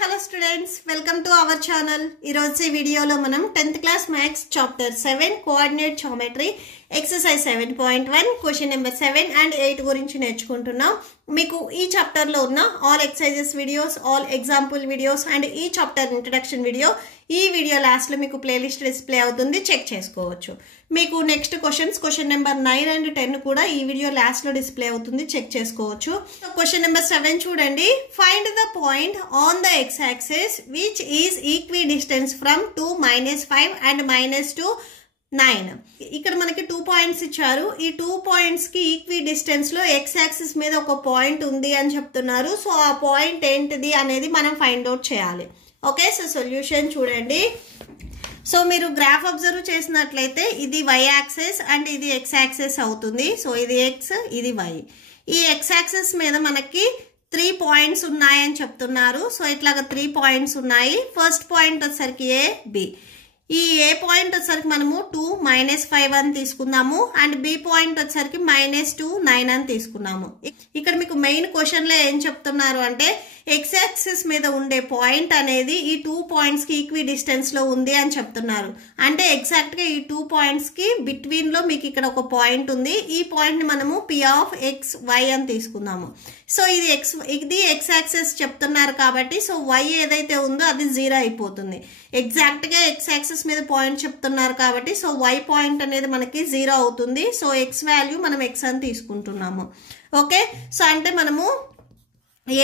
Hello students, welcome to our channel. ఈరోజు వీడియోలో మనం 10th class maths chapter 7 coordinate geometry exercise 7.1 question number 7 and 8 గురించి నేర్చుకుంటున్నాం. మీకు ఈ చాప్టర్ లో ఉన్న all exercises videos, all example videos and ఈ చాప్టర్ ఇంట్రడక్షన్ వీడియో ఈ వీడియో లాస్ట్ లో మీకు ప్లేలిస్ట్ డిస్ప్లే అవుతుంది, చెక్ చేసుకోవచ్చు. మీకు నెక్స్ట్ క్వశ్చన్ నెంబర్ 9 and 10 కూడా ఈ వీడియో లాస్ట్ లో డిస్ప్లే అవుతుంది, చెక్ చేసుకోవచ్చు. క్వశ్చన్ నెంబర్ 7 చూడండి. Find the point on the x axis which is equidistant from 2, -5 and -2, 9. ఇక్కడ మనకి 2 పాయింట్స్ ఇచ్చారు. ఈ 2 పాయింట్స్ కి ఈక్వి డిస్టెన్స్ లో x యాక్సిస్ మీద ఒక పాయింట్ ఉంది అని చెప్తున్నారు. సో ఆ పాయింట్ ఏంటిది అనేది మనం ఫైండ్ అవుట్ చేయాలి. ఓకే, సో సొల్యూషన్ చూడండి. సో మీరు గ్రాఫ్ అబ్జర్వ్ చేసినట్లయితే ఇది y యాక్సిస్ అండ్ ఇది x యాక్సిస్ అవుతుంది. సో ఇది x, ఇది y. ఈ x యాక్సిస్ మీద మనకి 3 పాయింట్స్ ఉన్నాయని చెప్తున్నారు. సో ఇట్లాగా 3 పాయింట్స్ ఉన్నాయి. ఫస్ట్ పాయింట్ వచ్చేసరికి A, B. ఈ ఏ పాయింట్ వచ్చేసరికి మనము 2, -5 అని తీసుకున్నాము అండ్ బి పాయింట్ వచ్చేసరికి -2, 9 అని తీసుకున్నాము. ఇక్కడ మీకు మెయిన్ క్వశ్చన్ లో ఏం చెప్తున్నారు అంటే ఎక్స్ యాక్సిస్ మీద ఉండే పాయింట్ అనేది ఈ 2 పాయింట్స్ కి ఈక్వి డిస్టెన్స్ లో ఉంది అని చెప్తున్నారు. అంటే ఎగ్జాక్ట్ గా ఈ 2 పాయింట్స్ కి బిట్వీన్ లో మీకు ఇక్కడ ఒక పాయింట్ ఉంది. ఈ పాయింట్ ని మనము P(x,y) అని తీసుకున్నాము. సో ఇది ఎక్స్ యాక్సిస్ చెప్తున్నారు కాబట్టి సో y ఏదైతే ఉందో అది 0 అయిపోతుంది. ఎగ్జాక్ట్ గా ఎక్స్ యాక్సిస్ మీద పాయింట్ చెప్తున్నారు కాబట్టి సో y పాయింట్ అనేది మనకి 0 అవుతుంది. సో x వాల్యూ మనం x అని తీసుకుంటున్నాము. ఓకే, సో అంటే మనము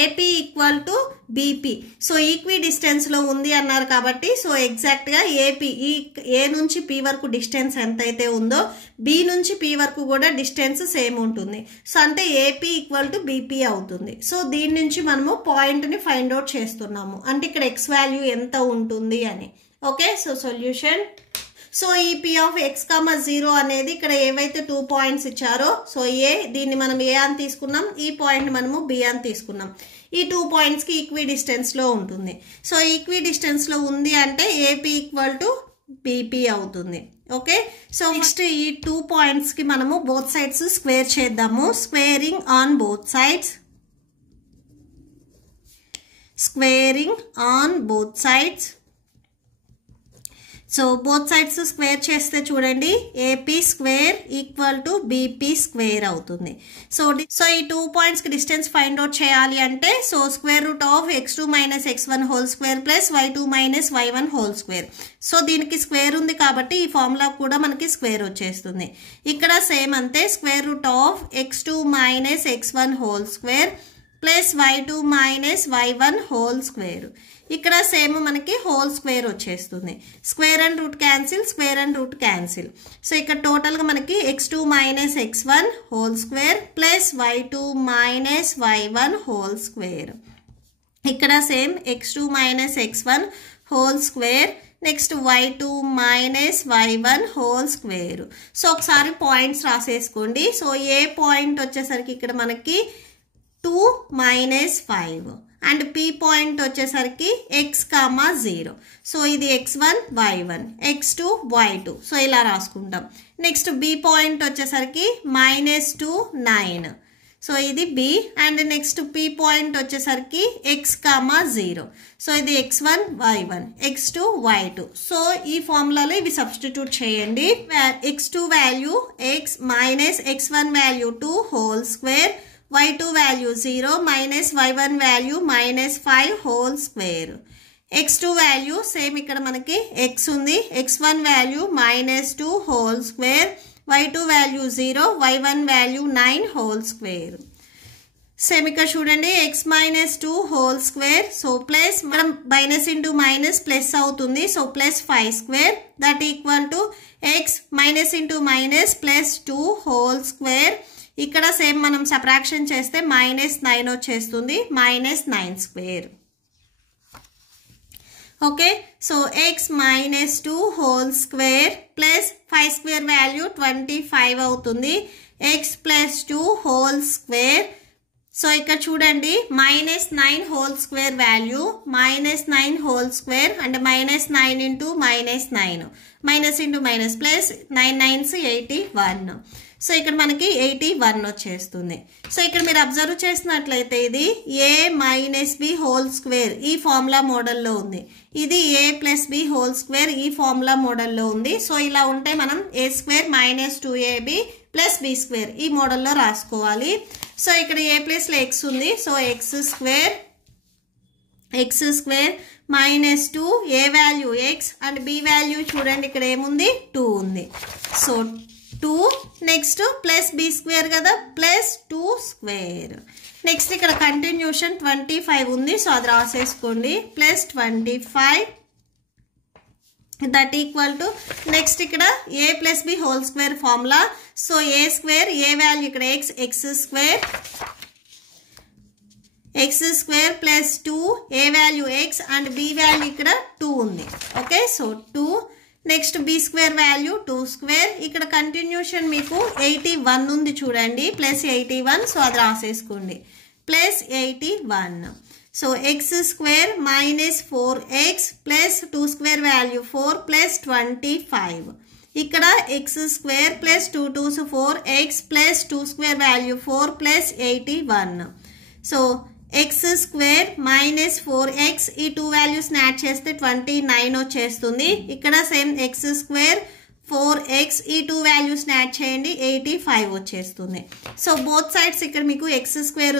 AP equal to BP. So equi distance లో ఉంది అన్నారు కాబట్టి సో ఎగ్జాక్ట్ గా AP ఈ A నుంచి P వరకు డిస్టెన్స్ ఎంతైతే ఉందో B నుంచి P వరకు కూడా డిస్టెన్స్ సేమ్ ఉంటుంది. సో అంటే AP ఈక్వల్ టు BP అవుతుంది. సో దీని నుంచి మనము పాయింట్ ని ఫైండ్ అవుట్ చేస్తున్నాము, అంటే ఇక్కడ x వాల్యూ ఎంత ఉంటుంది అని. Okay, so solution. సో ఈ P(x,0) అనేది ఇక్కడ ఏవైతే 2 పాయింట్స్ ఇచ్చారో సో దీన్ని మనం A అని తీసుకున్నాం, ఈ పాయింట్ మనము B అని తీసుకున్నాం. ఈ 2 పాయింట్స్ కి ఈక్వి డిస్టెన్స్ లో ఉంటుంది. సో ఈక్వి డిస్టెన్స్ లో ఉంది అంటే AP ఈక్వల్ టు BP అవుతుంది. ఓకే, సో నెక్స్ట్ ఈ 2 పాయింట్స్ కి మనము బోత్ సైడ్స్ స్క్వేర్ చేద్దాము. Squaring on both sides, squaring on both sides. So both sides square చేస్తే చూడండి AP square equal to BP square అవుతుంది. సో ఈ 2 పాయింట్స్ కి డిస్టెన్స్ ఫైండ్ అవుట్ చేయాలి అంటే so square root of x2 - x1 whole square plus y2 - y1 whole square. So దీనికి square ఉంది కాబట్టి ఈ ఫార్ములా కూడా మనకి స్క్వేర్ వచ్చేస్తుంది. ఇక్కడ సేమ్ అంతే, square root of x2 - x1 whole square plus y2 - y1 whole square. ఇక్కడ సేమ్ మనకి హోల్ స్క్వేర్ వచ్చేస్తుంది. Square and root cancel, square and root cancel. So ఇక్కడ టోటల్ గా మనకి x2 - x1 whole square plus y2 - y1 whole square. ఇక్కడ same x2 - x1 whole square, next y2 - y1 whole square. So ఒకసారి points రాసేసుకోండి. So ఏ point వచ్చేసరికి ఇక్కడ మనకి 2 - 5 అండ్ P పాయింట్ వచ్చేసరికి x,0. సో ఇది x1 y1, x2 y2. So ఇలా రాసుకుంటాం. నెక్స్ట్ B పాయింట్ వచ్చేసరికి -2, 9. సో ఇది B and next P point వచ్చేసరికి x,0. సో ఇది x1 y1, x2 y2. So ఈ ఫార్ములాలో ఇవి సబ్స్టిట్యూట్ చేయండి. x2 value x - x1 value 2 whole square, y2 value 0 -y1 value -5 whole square. x2 value same ఇక్కడ మనకి x ఉంది, x1 value -2 whole square, y2 value 0, y1 value 9 whole square. Same ఇక్కడ చూడండి x -2 whole square. So plus మనం minus into minus plus అవుతుంది. So plus 5 square that equal to x - plus 2 whole square. ఇక్కడ same మనం subtraction చేస్తే -9 వచ్చేస్తుంది, -9 square. Okay, so x -2 whole square plus 5 square value 25 అవుతుంది, x plus 2 whole square. So ఇక్కడ చూడండి -9 whole square value -9 whole square అంటే -9 into -9, minus into minus plus 9 9s 81. So ఇక్కడ మనకి 81 వచ్చేస్తుంది. సో ఇక్కడ మీరు అబ్జర్వ్ చేసినట్లయితే ఇది a minus b whole square ఈ ఫార్ములా మోడల్లో ఉంది, ఇది a plus b whole square ఈ ఫార్ములా మోడల్లో ఉంది. సో ఇలా ఉంటే మనం a square minus 2ab plus b square ఈ మోడల్లో రాసుకోవాలి. సో ఇక్కడ a ప్లేస్లో x ఉంది, so x square minus 2 a value x and b value చూడండి ఇక్కడ ఏముంది 2 ఉంది. So 2 next plus b square కదా ప్లస్ 2 స్క్వేర్. నెక్స్ట్ ఇక్కడ కంటిన్యూషన్ 25 ఉంది, సో అది రాసేసుకోండి plus 25 that equal to next ఇక్కడ a plus b whole square formula. So a square a value ఇక్కడ x square plus 2 a value x and b value ఇక్కడ 2 ఉంది. Okay, so 2 next b square value 2 square. ఇక్కడ continuation మీకు 81 ఉంది చూడండి plus 81, so అది రాసేసుకోండి plus 81. So x square minus 4x plus 2 square value 4 plus 25. ఇక్కడ x square plus 2 2s 4x plus 2 square value 4 plus 81. So x square minus 4x ఈ 2 values add చేస్తే 29 వచ్చేస్తుంది. ఇక్కడ సేమ్ x స్క్వేర్ 4x ఈ 2 values add చేయండి 85 వచ్చేస్తుంది. So both sides ఇక్కడ మీకు x స్క్వేర్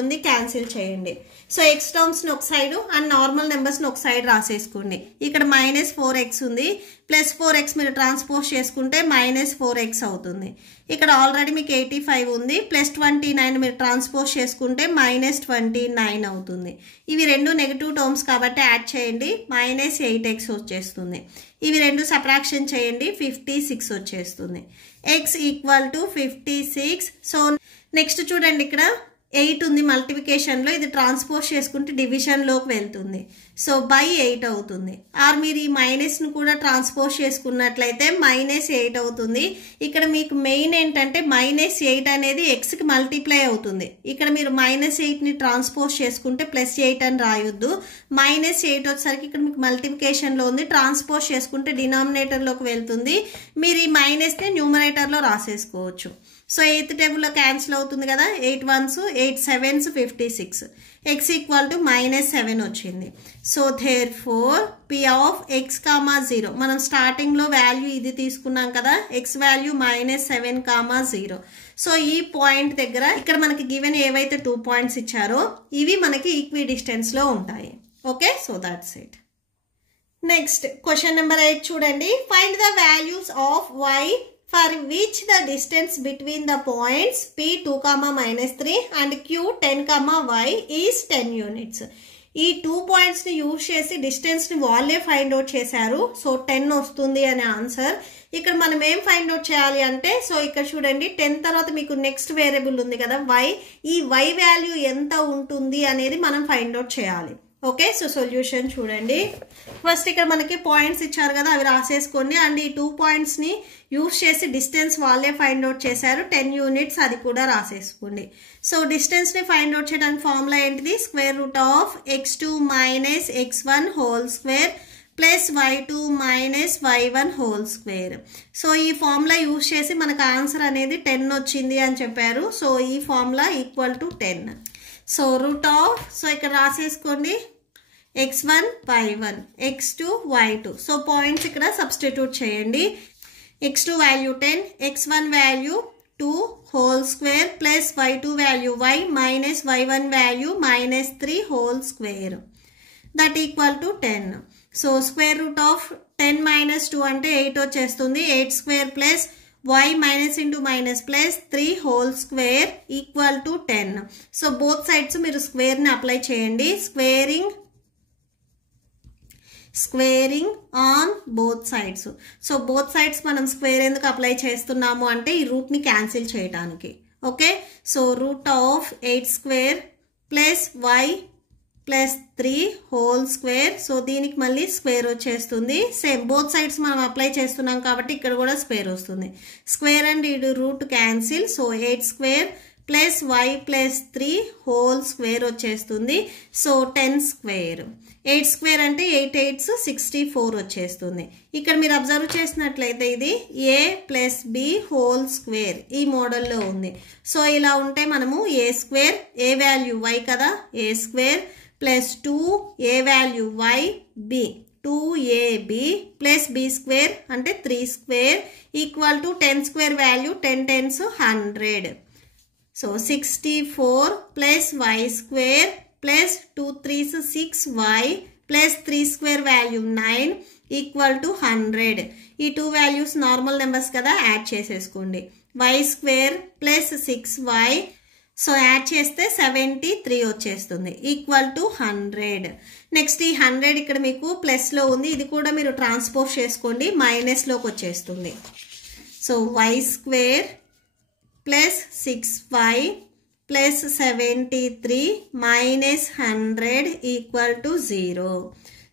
ఉంది క్యాన్సిల్ చేయండి. సో x టర్మ్స్ని ఒక సైడ్ అండ్ నార్మల్ నెంబర్స్ని ఒక సైడ్ రాసేసుకోండి. ఇక్కడ మైనస్ 4x ఉంది, ప్లస్ 4x మీరు ట్రాన్స్పోజ్ చేసుకుంటే మైనస్ 4x అవుతుంది. ఇక్కడ ఆల్రెడీ మీకు 85 ఉంది, ప్లస్ 29 మీరు ట్రాన్స్పోజ్ చేసుకుంటే మైనస్ 29 అవుతుంది. ఇవి రెండు నెగిటివ్ టర్మ్స్ కాబట్టి యాడ్ చేయండి మైనస్ 8x వచ్చేస్తుంది. ఇవి రెండు సబ్ట్రాక్షన్ చేయండి 56 వచ్చేస్తుంది. x equal to 56. So next చూడండి ఇక్కడ 8 ఉంది మల్టిప్లికేషన్లో, ఇది ట్రాన్స్పోజ్ చేసుకుంటే డివిజన్లోకి వెళ్తుంది. సో బై 8 అవుతుంది. ఆర్ మీరు ఈ మైనస్ను కూడా ట్రాన్స్పోజ్ చేసుకున్నట్లయితే మైనస్ 8 అవుతుంది. ఇక్కడ మీకు మెయిన్ ఏంటంటే మైనస్ 8 అనేది ఎక్స్కి మల్టిప్లై అవుతుంది. ఇక్కడ మీరు మైనస్ 8ని ట్రాన్స్పోజ్ చేసుకుంటే ప్లస్ 8 అని రాయొద్దు. మైనస్ 8 వచ్చేసరికి ఇక్కడ మీకు మల్టిప్లికేషన్లో ఉంది, ట్రాన్స్పోజ్ చేసుకుంటే డినామినేటర్లోకి వెళ్తుంది. మీరు ఈ మైనస్ని న్యూమరేటర్లో రాసేసుకోవచ్చు. సో 8th టేబుల్లో క్యాన్సిల్ అవుతుంది కదా, 8 1s 8 7s 56. x equal to minus 7 వచ్చింది. So therefore p of x, 0 మనం స్టార్టింగ్లో వాల్యూ ఇది తీసుకున్నాం కదా, x వాల్యూ మైనస్ 7, 0. సో ఈ పాయింట్ దగ్గర ఇక్కడ మనకి గివెన్ ఏవైతే 2 పాయింట్స్ ఇచ్చారో ఇవి మనకి ఈక్వి డిస్టెన్స్లో ఉంటాయి. Okay, so that's it. Next question number 8 చూడండి. Find the values of y for which the distance between the points p2, -3 and q10, y is 10 units. ఈ 2 పాయింట్స్ని యూజ్ చేసి డిస్టెన్స్ని వాళ్ళే ఫైండ్ అవుట్ చేశారు. సో 10 వస్తుంది అనే ఆన్సర్. ఇక్కడ మనం ఏం ఫైండ్ అవుట్ చేయాలి అంటే, సో ఇక్కడ చూడండి 10 తర్వాత మీకు నెక్స్ట్ వేరియబుల్ ఉంది కదా y, ఈ y వాల్యూ ఎంత ఉంటుంది అనేది మనం ఫైండ్ అవుట్ చేయాలి. ఓకే, సో సొల్యూషన్ చూడండి. ఫస్ట్ ఇక్కడ మనకి పాయింట్స్ ఇచ్చారు కదా, అవి రాసేసుకోండి. అండ్ ఈ 2 పాయింట్స్ని యూజ్ చేసి డిస్టెన్స్ వాళ్ళే ఫైండ్ అవుట్ చేశారు 10 యూనిట్స్, అది కూడా రాసేసుకోండి. సో డిస్టెన్స్ని ఫైండ్ అవుట్ చేయడానికి ఫార్ములా ఏంటిది, square root of x2 minus x1 whole square plus y2 minus y1 whole square. So ఈ ఫార్ములా యూజ్ చేసి మనకు ఆన్సర్ అనేది 10 వచ్చింది అని చెప్పారు. సో ఈ formula equal to 10. So root of, so ఇక్కడ రాసేసుకోండి x1 y1 x2 y2. So points ఇక్కడ సబ్స్టిట్యూట్ చేయండి. x2 value 10, x1 value 2 whole square plus y2 value y minus y1 value minus 3 whole square that equal to 10. So square root of 10 minus 2 అంటే 8 వచ్చేస్తుంది. 8 square plus y minus into minus plus 3 whole square equal to 10. So both sides మీరు స్క్వేర్ని apply చేయండి. Squaring on both sides. So both sides మనం square ఎందుకు apply చేస్తున్నాము అంటే ఈ రూట్ని క్యాన్సిల్ చేయడానికి. Okay, so root of 8 square plus y plus 3 whole square. So దీనికి మళ్ళీ స్క్వేర్ వచ్చేస్తుంది. సేమ్ బోత్ సైడ్స్ మనం అప్లై చేస్తున్నాం కాబట్టి ఇక్కడ కూడా స్క్వేర్ వస్తుంది. స్క్వేర్ అండ్ ఇది root cancel. So 8 square plus y plus 3 whole square వచ్చేస్తుంది. So 10 square. 8 స్క్వేర్ అంటే 8 8 64 వచ్చేస్తుంది. ఇక్కడ మీరు అబ్జర్వ్ చేసినట్లయితే ఇది a plus b whole square ఈ మోడల్లో ఉంది. సో ఇలా ఉంటే మనము a square, a value y కదా, a square plus 2 a value y b 2ab plus b square అంటే 3 square equal to 10 square value 10 10s 100. So 64 plus y square plus 2 3s 6y plus 3 square value 9 equal to 100. ఈ 2 values normal numbers కదా, add చేసేసుకోండి. Why square plus 6y so add చేస్తే 73 వచ్చేస్తుంది equal to 100. Next ఈ 100 ఇక్కడ మీకు ప్లస్లో ఉంది, ఇది కూడా మీరు ట్రాన్స్పోజ్ చేసుకోండి, మైనస్లోకి వచ్చేస్తుంది. So Y square plus 6y plus 73 minus 100 equal to 0.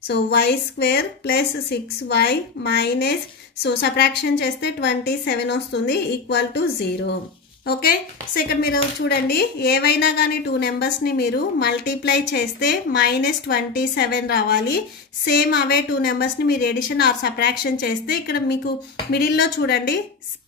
So Y square plus 6y minus so subtraction చేస్తే 27 వస్తుంది ఈక్వల్ టు 0. ఓకే. సో ఇక్కడ మీరు చూడండి, ఏవైనా కానీ 2 నెంబర్స్ని మీరు మల్టిప్లై చేస్తే మైనస్ 27 రావాలి. సేమ్ అవే 2 నెంబర్స్ని మీరు ఎడిషన్ ఆర్ సబ్ట్రాక్షన్ చేస్తే ఇక్కడ మీకు మిడిల్లో చూడండి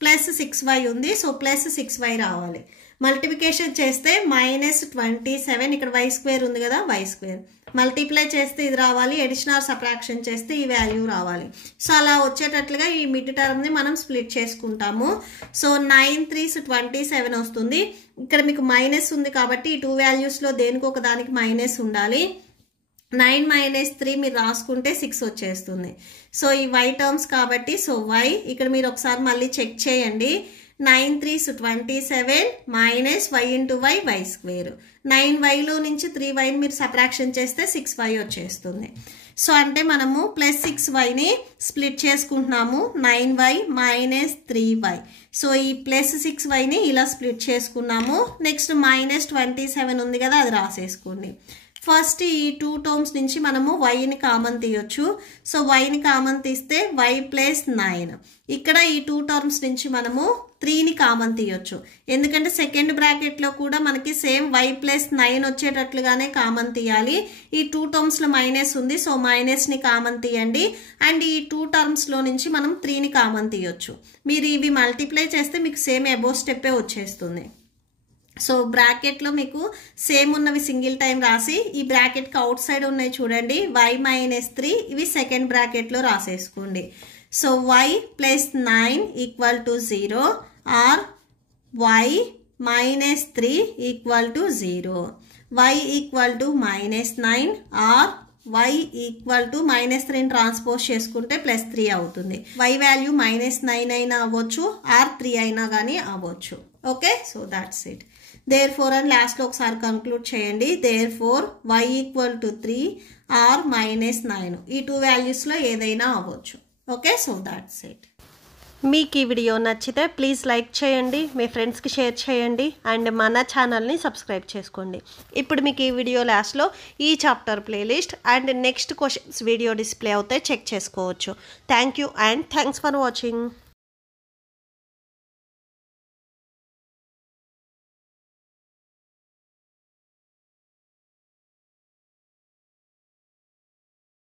ప్లస్ 6y ఉంది, సో ప్లస్ 6y రావాలి. మల్టిప్లికేషన్ చేస్తే మైనస్ 27, ఇక్కడ వై స్క్వేర్ ఉంది కదా, వై స్క్వేర్ మల్టిప్లై చేస్తే ఇది రావాలి, ఎడిషన్ ఆర్ సబ్ట్రాక్షన్ చేస్తే ఈ వాల్యూ రావాలి. సో అలా వచ్చేటట్లుగా ఈ మిడ్ టర్మ్ని మనం స్ప్లిట్ చేసుకుంటాము. సో 9 3s 27 వస్తుంది. ఇక్కడ మీకు మైనస్ ఉంది కాబట్టి ఈ 2 వాల్యూస్లో దేనికి ఒక దానికి మైనస్ ఉండాలి. 9 మైనస్ 3 మీరు రాసుకుంటే 6 వచ్చేస్తుంది. సో ఈ వై టర్మ్స్ కాబట్టి సో వై ఇక్కడ మీరు ఒకసారి మళ్ళీ చెక్ చేయండి. 9 3s 27 minus y into y y square. 9yలో నుంచి 3yని మీరు సబ్ట్రాక్షన్ చేస్తే 6y వచ్చేస్తుంది. సో అంటే మనము ప్లస్ 6yని స్ప్లిట్ చేసుకుంటున్నాము. 9y minus 3y. సో ఈ ప్లస్ 6yని ఇలా స్ప్లిట్ చేసుకున్నాము. నెక్స్ట్ మైనస్ 27 ఉంది కదా, అది రాసేసుకోండి. ఫస్ట్ ఈ 2 టర్మ్స్ నుంచి మనము వైని కామన్ తీయొచ్చు. సో వైని కామన్ తీస్తే వై ప్లస్ 9. ఇక్కడ ఈ 2 టర్మ్స్ నుంచి మనము 3ని కామన్ తీయొచ్చు, ఎందుకంటే సెకండ్ బ్రాకెట్లో కూడా మనకి సేమ్ వై ప్లస్ 9 వచ్చేటట్లుగానే కామన్ తీయాలి. ఈ 2 టర్మ్స్లో మైనస్ ఉంది, సో మైనస్ని కామన్ తీయండి. అండ్ ఈ 2 టర్మ్స్లో నుంచి మనం 3ని కామన్ తీయొచ్చు. మీరు ఇవి మల్టిప్లై చేస్తే మీకు సేమ్ అబోవ్ స్టెప్పే వచ్చేస్తుంది. సో బ్రాకెట్లో మీకు సేమ్ ఉన్నవి సింగిల్ టైం రాసి ఈ బ్రాకెట్కి అవుట్ సైడ్ ఉన్నాయి చూడండి, వై మైనస్ 3 ఇవి సెకండ్ బ్రాకెట్లో రాసేసుకోండి. So y plus 9 equal to 0 or y minus 3 equal to 0. Y equal to minus 9 or y equal to minus 3ని ట్రాన్స్పోజ్ చేసుకుంటే ప్లస్ 3 అవుతుంది. వై వాల్యూ మైనస్ 9 అయినా అవ్వచ్చు ఆర్ 3 అయినా కానీ అవ్వచ్చు. Okay, so that's it. Therefore అని లాస్ట్లో ఒకసారి కంక్లూడ్ చేయండి. Therefore Y equal to 3 or minus 9 ఈ 2 వాల్యూస్లో ఏదైనా అవ్వచ్చు. Okay, so that's it. మీకు ఈ వీడియో నచ్చితే ప్లీజ్ లైక్ చేయండి, మీ ఫ్రెండ్స్కి షేర్ చేయండి అండ్ మన ఛానల్ని సబ్స్క్రైబ్ చేసుకోండి. ఇప్పుడు మీకు ఈ వీడియో లాస్ట్లో ఈ chapter playlist and next questions video display అవుతాయి, చెక్ చేసుకోవచ్చు. Thank you and thanks for watching.